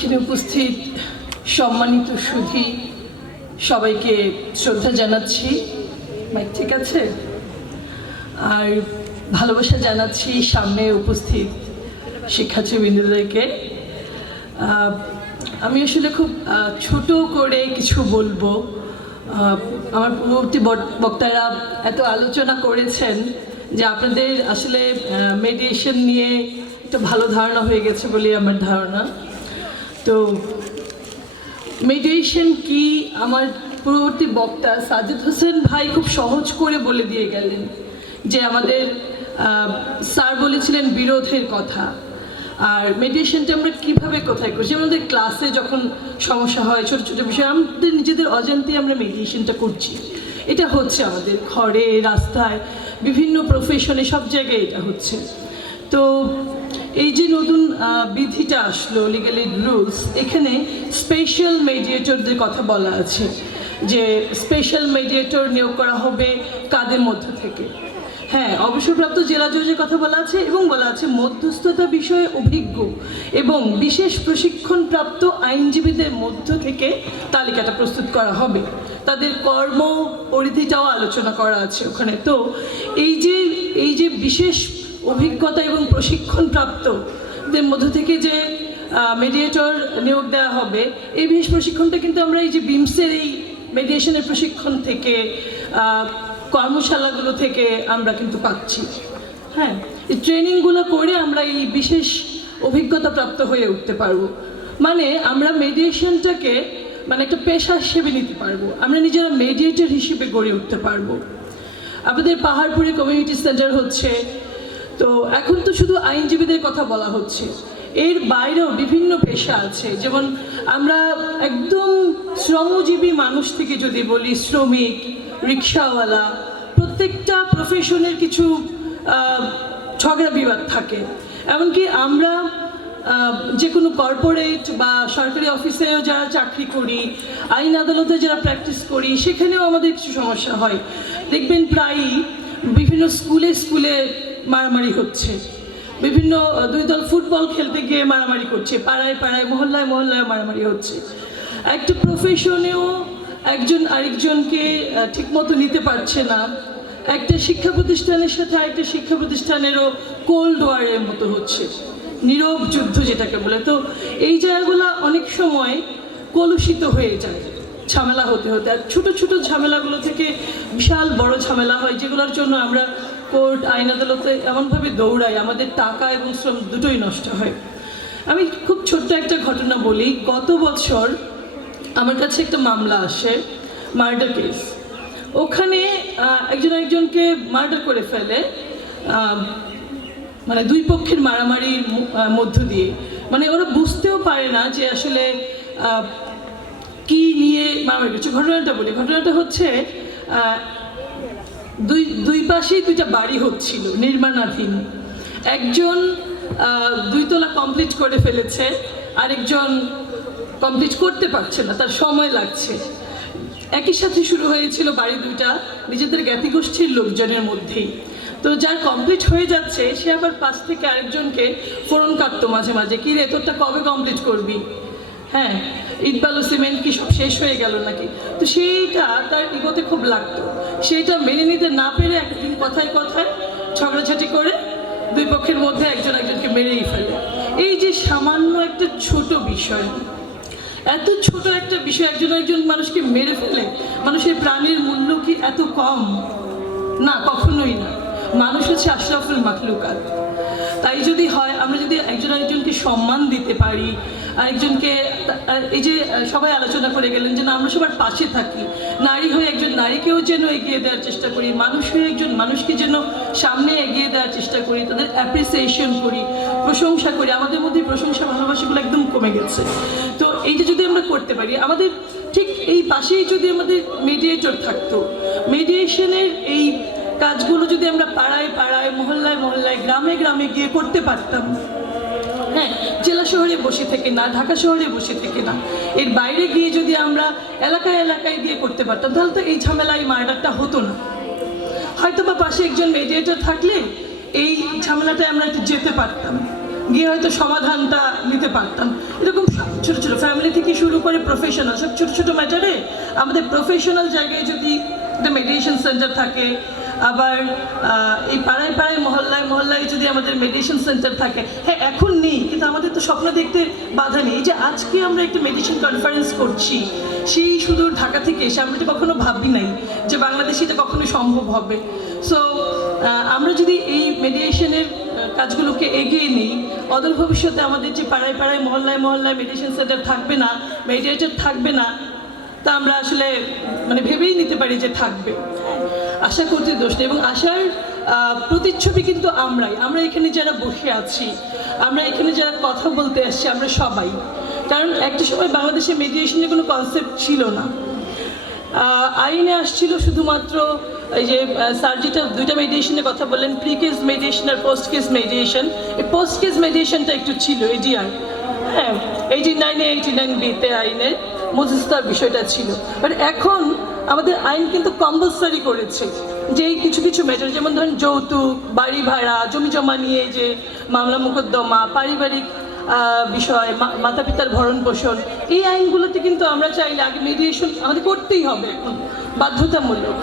এখানে উপস্থিত সম্মানিত সুধী সবাইকে শ্রদ্ধা জানাচ্ছি। মাইক ঠিক আছে? আর ভালোবাসা জানাচ্ছি সামনে উপস্থিত শিক্ষার্থীবৃন্দদেরকে। আমি আসলে খুব ছোট করে কিছু বলবো। আমার পূর্ববর্তী বক্তারা এত আলোচনা করেছেন যে আপনাদের আসলে মেডিয়েশন নিয়ে একটা ভালো ধারণা হয়ে গেছে বলে আমার ধারণা। তো মেডিয়েশন কি আমার পূর্ববর্তী বক্তা সাজিদ হোসেন ভাই খুব সহজ করে বলে দিয়ে গেলেন যে আমাদের স্যার বলেছিলেন বিরোধের কথা। আর মেডিয়েশনটা আমরা কীভাবে কোথায় করছি, আমাদের ক্লাসে যখন সমস্যা হয় ছোটো ছোটো বিষয় আমাদের নিজেদের অজান্তে আমরা মেডিয়েশনটা করছি। এটা হচ্ছে আমাদের ঘরে, রাস্তায়, বিভিন্ন প্রফেশনে, সব জায়গায় এটা হচ্ছে। তো এই যে নতুন বিধিটা আসলো লিগ্যাল এইড রুলস, এখানে স্পেশাল মেডিয়েটরদের কথা বলা আছে যে স্পেশাল মেডিয়েটর নিয়োগ করা হবে কাদের মধ্য থেকে। হ্যাঁ, অবসরপ্রাপ্ত জেলা জজের কথা বলা আছে এবং বলা আছে মধ্যস্থতা বিষয়ে অভিজ্ঞ এবং বিশেষ প্রশিক্ষণপ্রাপ্ত আইনজীবীদের মধ্য থেকে তালিকাটা প্রস্তুত করা হবে। তাদের কর্ম পরিধিটাও আলোচনা করা আছে ওখানে। তো এই যে বিশেষ অভিজ্ঞতা এবং প্রশিক্ষণপ্রাপ্তদের মধ্য থেকে যে মেডিয়েটর নিয়োগ দেওয়া হবে, এই বিশেষ প্রশিক্ষণটা কিন্তু আমরা এই যে বিমসের এই মেডিয়েশনের প্রশিক্ষণ থেকে, কর্মশালাগুলো থেকে আমরা কিন্তু পাচ্ছি। হ্যাঁ, এই ট্রেনিংগুলো করে আমরা এই বিশেষ অভিজ্ঞতা প্রাপ্ত হয়ে উঠতে পারবো। মানে আমরা মেডিয়েশনটাকে মানে একটা পেশা হিসেবে নিতে পারবো, আমরা নিজেরা মেডিয়েটর হিসেবে গড়ে উঠতে পারবো। আমাদের পাহাড়পুরে কমিউনিটি সেন্টার হচ্ছে, তো এখন তো শুধু আইনজীবীদের কথা বলা হচ্ছে, এর বাইরেও বিভিন্ন পেশা আছে। যেমন আমরা একদম শ্রমজীবী মানুষ থেকে যদি বলি, শ্রমিক, রিক্সাওয়ালা, প্রত্যেকটা প্রফেশনের কিছু ঝগড়া বিবাদ থাকে। এমনকি আমরা যে কোনো কর্পোরেট বা সরকারি অফিসেও যারা চাকরি করি, আইন আদালতে যারা প্র্যাকটিস করি, সেখানেও আমাদের কিছু সমস্যা হয়। দেখবেন প্রায়ই বিভিন্ন স্কুলে মারামারি হচ্ছে, বিভিন্ন দুই দল ফুটবল খেলতে গিয়ে মারামারি করছে, পাড়ায় মহল্লায় মারামারি হচ্ছে। একটা প্রফেশনেও একজন আরেকজনকে ঠিকমতো নিতে পারছে না। একটা শিক্ষা প্রতিষ্ঠানের সাথে আরেকটা শিক্ষা প্রতিষ্ঠানেরও কোল্ড ওয়ারের মতো হচ্ছে, নীরব যুদ্ধ যেটাকে বলে। তো এই জায়গাগুলো অনেক সময় কলুষিত হয়ে যায় ঝামেলা হতে হতে। আর ছোটো ছোটো ঝামেলাগুলো থেকে বিশাল বড় ঝামেলা হয়, যেগুলোর জন্য আমরা কোর্ট, আইন আদালতে এমনভাবে দৌড়াই, আমাদের টাকা এবং শ্রম দুটোই নষ্ট হয়। আমি খুব ছোট্ট একটা ঘটনা বলি। গত বছর আমার কাছে একটা মামলা আসে, মার্ডার কেস। ওখানে একজনকে মার্ডার করে ফেলে, মানে দুই পক্ষের মারামারির মধ্য দিয়ে। মানে ওরা বুঝতেও পারে না যে আসলে কি নিয়ে মারামারি করছে। ঘটনাটা বলি, ঘটনাটা হচ্ছে দুই পাশেই দুইটা বাড়ি হচ্ছিল নির্মাণাধীন। একজন 2 তলা কমপ্লিট করে ফেলেছে, আরেকজন কমপ্লিট করতে পারছে না, তার সময় লাগছে। একই সাথে শুরু হয়েছিল বাড়ি দুইটা নিজেদের জ্ঞাতিগোষ্ঠীর লোকজনের মধ্যেই। তো যার কমপ্লিট হয়ে যাচ্ছে সে আবার পাশ থেকে আরেকজনকে ফোন কাটতো মাঝে মাঝে, কি রে তোরটা কবে কমপ্লিট করবি? হ্যাঁ, ইট বালু সিমেন্ট কি সব শেষ হয়ে গেল নাকি? তো সেইটা তার ইগোতে খুব লাগতো। সেইটা মেনে নিতে না পেরে একদিন কথায় ঝগড়াঝাটি করে দুই পক্ষের মধ্যে একজনকে মেরেই ফেলে। এই যে সামান্য একটা ছোট বিষয়, এত ছোট একটা বিষয় একজন মানুষকে মেরে ফেলে, মানুষের প্রাণের মূল্য কি এত কম? না, কখনোই না। মানুষ হচ্ছে আশরাফুল মাখলুকাত। তাই যদি হয়, আমরা যদি একজনকে সম্মান দিতে পারি, আরেকজনকে, এই যে সবাই আলোচনা করে গেলেন যে না আমরা সবার পাশে থাকি, নারী হয়ে একজন নারীকেও যেন এগিয়ে দেওয়ার চেষ্টা করি, মানুষ হয়ে একজন মানুষকে যেন সামনে এগিয়ে দেওয়ার চেষ্টা করি, তাদের অ্যাপ্রিসিয়েশন করি, প্রশংসা করি। আমাদের মধ্যে প্রশংসা ভালোবাসাগুলো একদম কমে গেছে। তো এইটা যদি আমরা করতে পারি, আমাদের ঠিক এই পাশেই যদি আমাদের মেডিয়েটর থাকতো, মেডিয়েশনের এই কাজগুলো যদি আমরা পাড়ায় মহল্লায় গ্রামে গিয়ে করতে পারতাম, হ্যাঁ, জেলা শহরে বসে থেকে না, ঢাকা শহরে বসে থেকে না, এর বাইরে গিয়ে যদি আমরা এলাকায় গিয়ে করতে পারতাম, তাহলে তো এই ঝামেলা, এই মার্ডারটা হতো না। হয়তো বা পাশে একজন মেডিয়েটর থাকলে এই ঝামেলাটায় আমরা একটু যেতে পারতাম, গিয়ে হয়তো সমাধানটা নিতে পারতাম। এরকম ছোট ছোট ফ্যামিলি থেকে শুরু করে প্রফেশনাল সব ছোট ছোট ম্যাটারে আমাদের প্রফেশনাল জায়গায় যদি একটা মেডিটেশন সেন্টার থাকে, আবার এই পাড়ায় পাড়ায় মহল্লায় মহল্লায় যদি আমাদের মেডিটেশন সেন্টার থাকে, হ্যাঁ এখন নেই কিন্তু আমাদের তো স্বপ্ন দেখতে বাধা নেই। এই যে আজকে আমরা একটা মেডিটেশন কনফারেন্স করছি, সেই শুধু ঢাকা থেকে এসে আমরা তো কখনো ভাবি নাই যে বাংলাদেশে এটা কখনো সম্ভব হবে। সো আমরা যদি এই মেডিটেশনের কাজগুলোকে এগিয়ে নিই, অদূর ভবিষ্যতে আমাদের যে পাড়ায় পাড়ায় মহল্লায় মহল্লায় মেডিটেশন সেন্টার থাকবে না, মেডিটেটর থাকবে না, তা আমরা আসলে মানে ভেবেই নিতে পারি যে থাকবে। আশা করতে দোষ নেই, এবং আশার প্রতিচ্ছবি কিন্তু আমরা এখানে যারা বসে আছি, আমরা এখানে যারা কথা বলতে আসছি, আমরা সবাই। কারণ একটা সময় বাংলাদেশে মেডিটেশনের কোনো কনসেপ্ট ছিল না, আইনে আসছিল শুধুমাত্র এই যে স্যার যেটা দুইটা মেডিটেশনের কথা বললেন, প্রি কেস মেডিটেশন আর পোস্ট কেস মেডিটেশন। এই পোস্ট কেস মেডিটেশনটা একটু ছিল এডিআর, হ্যাঁ 89 89B-তে আইনে মধ্যস্থতার বিষয়টা ছিল। বাট এখন আমাদের আইন কিন্তু কম্পালসারি করেছে যে এই কিছু কিছু ম্যাটার, যেমন ধরেন যৌতুক, বাড়ি ভাড়া, জমি জমা নিয়ে যে মামলা মোকদ্দমা, পারিবারিক বিষয়, মাতা পিতার ভরণ পোষণ, এই আইনগুলোতে কিন্তু আমরা চাইলে আগে মেডিটেশন আমাদের করতেই হবে, এখন বাধ্যতামূলক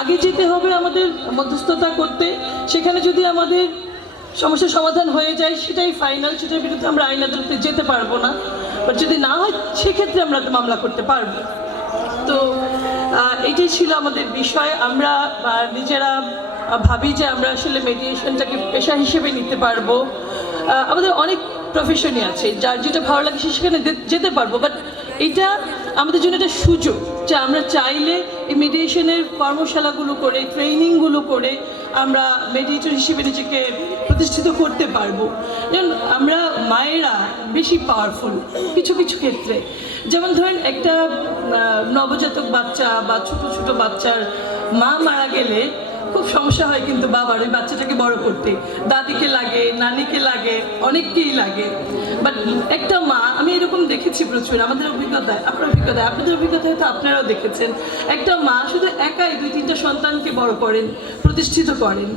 আগে যেতে হবে আমাদের মধ্যস্থতা করতে। সেখানে যদি আমাদের সমস্যার সমাধান হয়ে যায় সেটাই ফাইনাল, সেটার বিরুদ্ধে আমরা আইন আদালতে যেতে পারবো না। বাট যদি না হয় সেক্ষেত্রে আমরা মামলা করতে পারবো। তো এটাই ছিল আমাদের বিষয়। আমরা নিজেরা ভাবি যে আমরা আসলে মেডিটেশনটাকে পেশা হিসেবে নিতে পারবো। আমাদের অনেক প্রফেশনই আছে, যার যেটা ভালো লাগে সে সেখানে যেতে পারবো। বাট এটা আমাদের জন্য একটা সুযোগ যে আমরা চাইলে এই মেডিটেশনের কর্মশালাগুলো করে, ট্রেনিংগুলো করে আমরা মেডিটেটর হিসেবে নিজেকে প্রতিষ্ঠিত করতে পারবো। যেমন আমরা মায়েরা বেশি পাওয়ারফুল কিছু কিছু ক্ষেত্রে। যেমন ধরেন একটা নবজাতক বাচ্চা বা ছোট ছোট বাচ্চার মা মারা গেলে খুব সমস্যা হয় কিন্তু বাবার ওই বাচ্চাটাকে বড় করতে, দাদিকে লাগে, নানিকে লাগে, অনেককেই লাগে। বাট একটা মা, আমি এরকম দেখেছি প্রচুর আমাদের অভিজ্ঞতায়, আপনাদের অভিজ্ঞতায় হয়তো আপনারাও দেখেছেন, একটা মা শুধু একাই 2-3টা সন্তানকে বড় করেন, প্রতিষ্ঠিত করেন।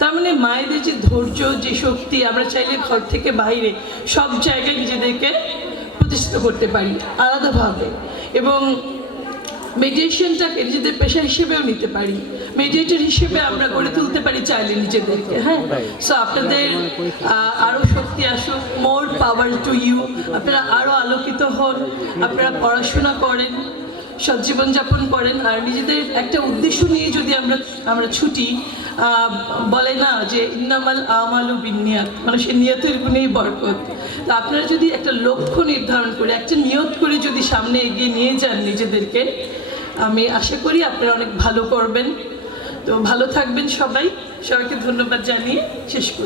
তার মানে মায়েদের যে ধৈর্য, যে শক্তি, আমরা চাইলে ঘর থেকে বাইরে সব জায়গায় নিজেদেরকে প্রতিষ্ঠিত করতে পারি আলাদাভাবে, এবং মেডিটেশনটাকে নিজেদের পেশা হিসেবেও নিতে পারি, মেডিটেটর হিসেবে আমরা গড়ে তুলতে পারি চাইলে নিজেদেরকে। হ্যাঁ, সো আপনাদের আরও শক্তি আসুক, মোর পাওয়ার টু ইউ। আপনারা আরও আলোকিত হন, আপনারা পড়াশোনা করেন, সৎ জীবনযাপন করেন, আর নিজেদের একটা উদ্দেশ্য নিয়ে যদি আমরা ছুটি। বলে না যে ইন্নামাল আমালু বিন্নিয়াত, মানুষের নিয়তের গুণেই বরকত। তো আপনারা যদি একটা লক্ষ্য নির্ধারণ করে, একটা নিয়ত করে যদি সামনে এগিয়ে নিয়ে যান নিজেদেরকে, আমি আশা করি আপনারা অনেক ভালো করবেন। তো ভালো থাকবেন সবাই, সবাইকে ধন্যবাদ জানিয়ে শেষ করি।